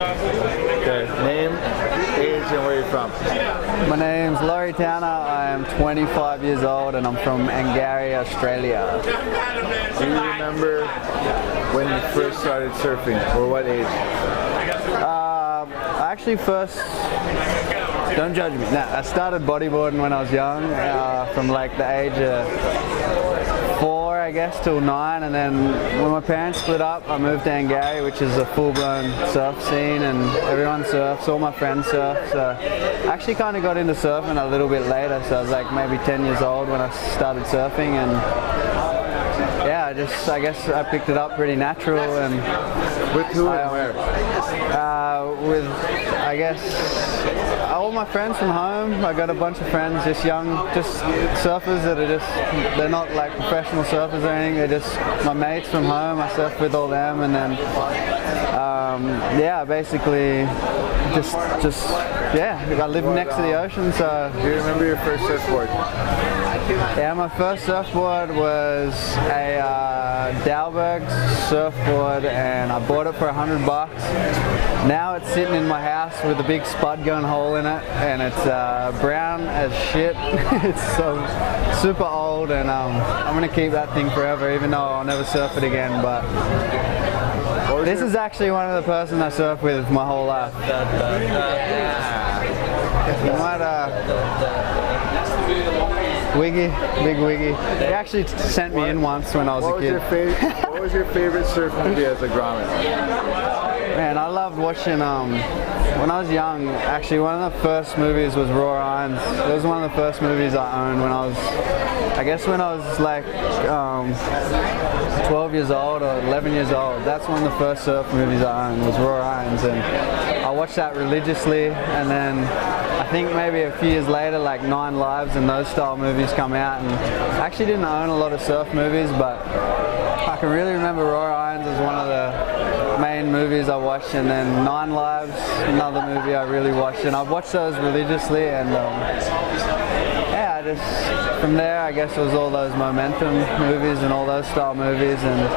Okay, name, age, and where you're from. My name's Laurie Towner. I am 25 years old and I'm from Angari, Australia. Do you remember when you first started surfing, or what age? I actually don't judge me. No, I started bodyboarding when I was young, from like the age of 4, I guess, till 9, and then when my parents split up, I moved to Angari, which is a full-blown surf scene, and everyone surfs, all my friends surf, so I actually kind of got into surfing a little bit later, so I was like maybe 10 years old when I started surfing, and yeah, I guess I picked it up pretty natural. And with who and where? With, I guess, all my friends from home. I got a bunch of friends, just surfers that are they're not like professional surfers or anything, they're just my mates from home. I surf with all them, and then yeah, basically I live next to the ocean, so. Do you remember your first surfboard? Yeah, my first surfboard was a Dalberg surfboard, and I bought it for $100. Now it's sitting in my house with a big spud gun hole in it, and it's brown as shit. It's so super old, and I'm gonna keep that thing forever, even though I'll never surf it again. But this is actually one of the person I surf with my whole life. You might Wiggy, big Wiggy. He actually sent me in once when I was a kid. What was your favorite surf movie as a grommet? Man, I loved watching, when I was young, actually one of the first movies was Hawaiian. It was one of the first movies I owned when I was like 12 years old or 11 years old. That's one of the first surf movies I owned was Hawaiian, and I watched that religiously, and then I think maybe a few years later, like 9 Lives and those style movies come out, and I actually didn't own a lot of surf movies, but I can really remember Hawaiian as one of the main movies I watched, and then 9 Lives, another movie I really watched, and I've watched those religiously, and yeah, from there I guess it was all those momentum movies and all those style movies, and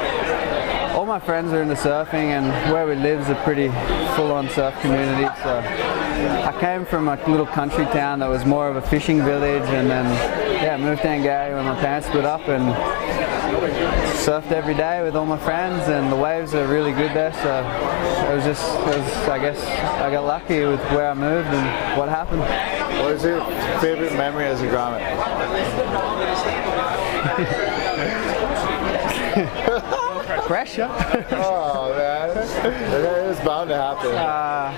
all my friends are into surfing, and where we live is a pretty full-on surf community, so I came from a little country town that was more of a fishing village, and then yeah, moved to Angari when my parents split up, and surfed every day with all my friends, and the waves are really good there, so I guess I got lucky with where I moved and what happened. What is your favorite memory as a grommet? Pressure. Oh man, that is bound to happen.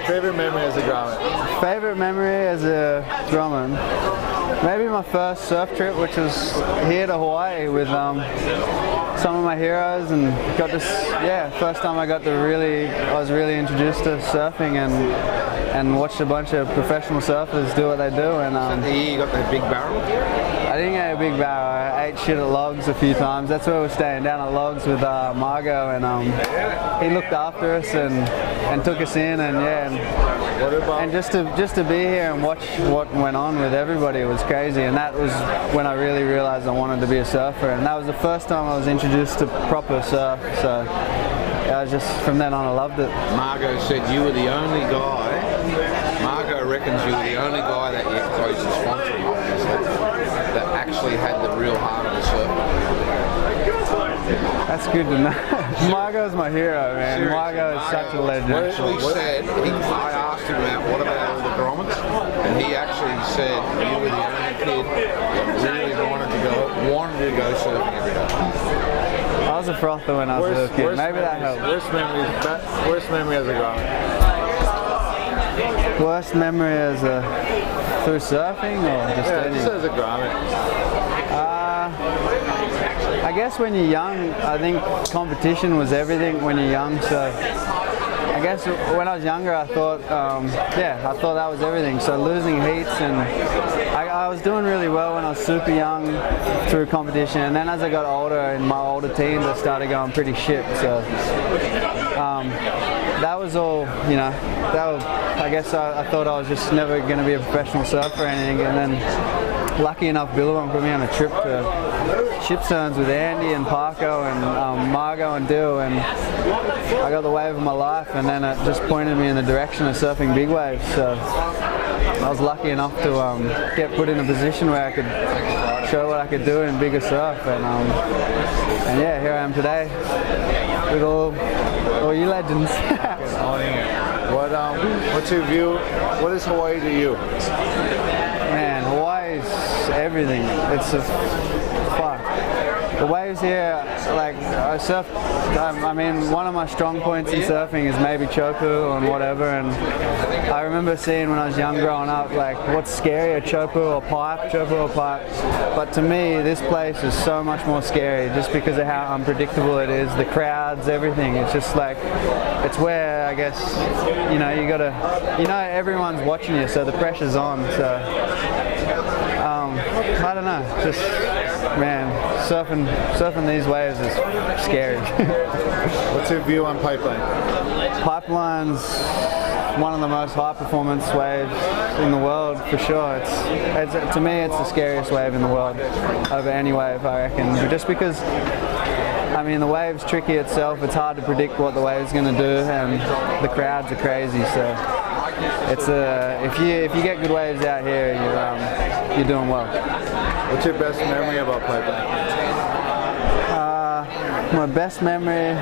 Favorite memory as a grommet? Favorite memory as a grommet? Maybe my first surf trip, which was here to Hawaii with some of my heroes, and got this, first time I was really introduced to surfing, and watched a bunch of professional surfers do what they do. And you got the big barrel? I didn't get a big barrel. I ate shit at Logs a few times. That's where we were staying, down at Logs with Margot, and he looked after us and took us in, and just to be here and watch what went on with everybody was crazy. And that was when I really realized I wanted to be a surfer, and that was the first time I was introduced to proper surf. So I was just, from then on, I loved it. Margot said you were the only guy. Margot reckons you were the only guy that your closest sponsor that actually had the real heart of the surfer. That's good to know. Margot's my hero, man. Seriously, Margot is such a legend. Actually said, I asked him about what about all the grommets, and he actually said you were the only kid that really wanted to go surfing every day. I was a frother when I was a little kid. Maybe that helped. Worst memory as a grommet? Worst memory through surfing, or just anything? Just as a grommet. I guess when you're young, I think competition was everything when you're young. So I guess when I was younger, I thought, I thought that was everything. So losing heats, and I was doing really well when I was super young through competition. And then as I got older, in my older teens, I started going pretty shit. So that was all, I guess I thought I was just never going to be a professional surfer or anything. And then lucky enough, Billabong put me on a trip to ship turns with Andy and Parko and Margo and Dill, and I got the wave of my life, and then it just pointed me in the direction of surfing big waves. So I was lucky enough to get put in a position where I could show what I could do in bigger surf, and yeah, here I am today with all you legends. What's your view? What is Hawaii to you? Man, Hawaii's everything. It's a fuck. The waves here, like I surf. I mean, one of my strong points in surfing is maybe chopu and whatever. And I remember seeing when I was young, growing up, like what's scarier, chopu or pipe, But to me, this place is so much more scary, just because of how unpredictable it is. The crowds, everything. It's just like, it's where I guess you gotta, everyone's watching you, so the pressure's on. So I don't know, just man, surfing these waves is scary. What's your view on pipeline? Pipeline's one of the most high performance waves in the world for sure. It's to me, it's the scariest wave in the world over any wave, I reckon. Just because, I mean, the wave's tricky itself. It's hard to predict what the wave's going to do, and the crowds are crazy. So it's if you get good waves out here, you're doing well. What's your best memory about pipeline? My best memory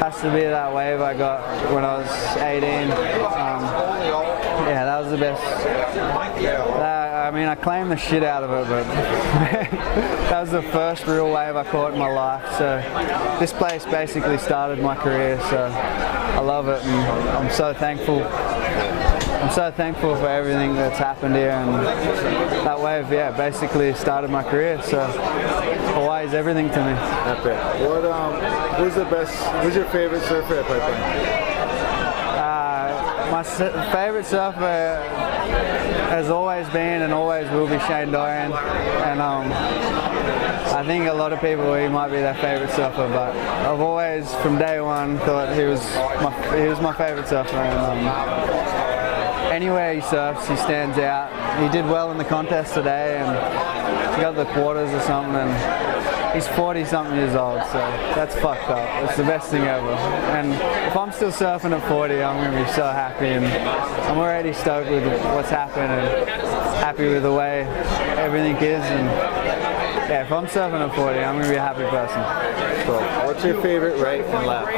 has to be that wave I got when I was 18. Yeah, that was the best. I mean, I claimed the shit out of it, but that was the first real wave I caught in my life. So this place basically started my career. So I love it, and I'm so thankful. I'm so thankful for everything that's happened here, and that wave, yeah, basically started my career. So Hawaii is everything to me. Epic. Who's your favorite surfer at Pipeline? My favorite surfer has always been and always will be Shane Dorian, and I think a lot of people, he might be their favorite surfer, but I've always from day one thought he was my favorite surfer. And, anywhere he surfs, he stands out. He did well in the contest today, and he got the quarters or something, and he's 40-something years old, so that's fucked up. It's the best thing ever. And if I'm still surfing at 40, I'm going to be so happy, and I'm already stoked with what's happened and happy with the way everything is. And yeah, if I'm surfing at 40, I'm going to be a happy person. Cool. What's your favorite right and left?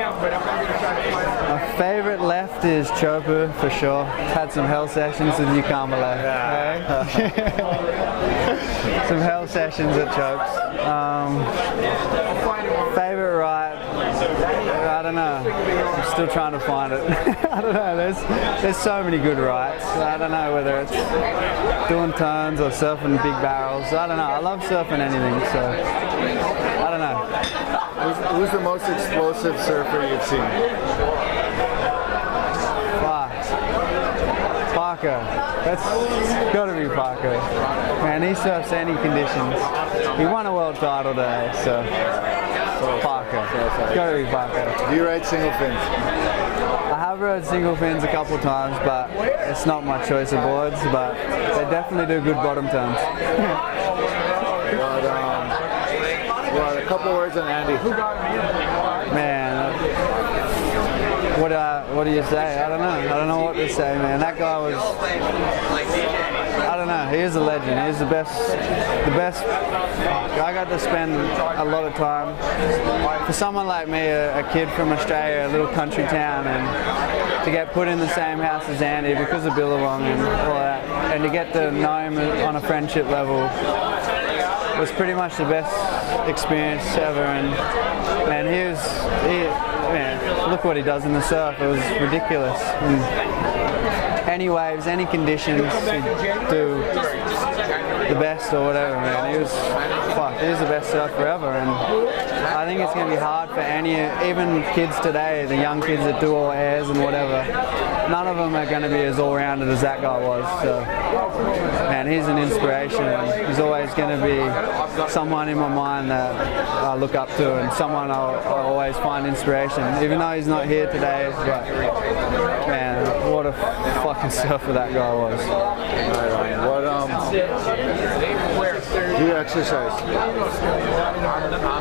My favorite left is chopu for sure. Had some hell sessions with Yukamale. Some hell sessions at chokes. Favorite right, I don't know. I'm still trying to find it. I don't know. There's so many good rights. I don't know whether it's doing turns or surfing big barrels. I don't know. I love surfing anything. So I don't know. Who's the most explosive surfer you've seen? Parko. That's got to be Parko. Man, he surfs any conditions. He won a world title today, so Parko. Got to be Parko. Do you ride single fins? I have rode single fins a couple of times, but it's not my choice of boards, but they definitely do good bottom turns. Well, a couple words on Andy. Man, what do you say? I don't know. I don't know what to say, man. That guy was, I don't know. He is a legend. He's the best. I got to spend a lot of time. For someone like me, a kid from Australia, a little country town, and to get put in the same house as Andy because of Billabong and all that, and to get to know him on a friendship level was pretty much the best experience ever. And man, man, look what he does in the surf. It was ridiculous. And any waves, any conditions, he'd do the best or whatever, man. He was the best surfer ever. And I think it's going to be hard for even kids today, the young kids that do all airs and whatever, none of them are going to be as all-rounded as that guy was. So, man, he's an inspiration. He's always going to be someone in my mind that I look up to, and someone I'll always find inspiration. Even though he's not here today, but man, what a fucking surfer that guy was. Do you exercise?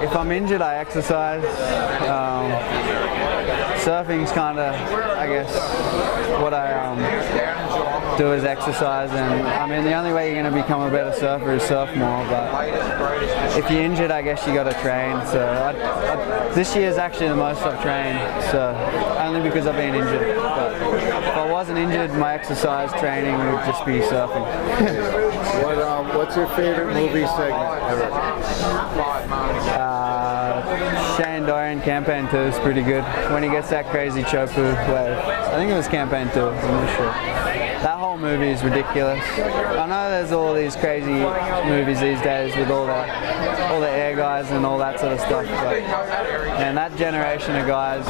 If I'm injured, I exercise. Surfing's kind of, I guess, what I do is exercise, and I mean the only way you're going to become a better surfer is surf more, but if you're injured, I guess you got to train. So this year is actually the most I've trained, so only because I've been injured. But if I wasn't injured, my exercise training would just be surfing. What's your favorite movie segment ever? Shane Dorian, Campaign 2 is pretty good. When he gets that crazy chopu wave. I think it was Campaign 2, I'm not sure. That whole movie is ridiculous. I know there's all these crazy movies these days with all the air guys and all that sort of stuff, but man, that generation of guys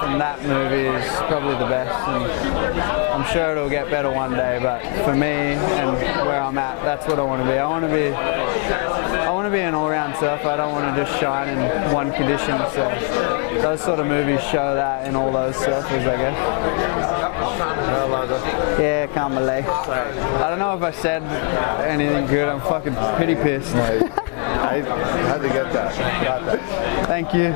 from that movie is probably the best, and I'm sure it'll get better one day, but for me and where I'm at, that's what I want to be. I want to be an all-round surfer. I don't want to just shine in one condition, so those sort of movies show that in all those surfers, I guess. Yeah, can't believe. I don't know if I said anything good. I'm fucking pretty pissed. I had to get that. Got that. Thank you.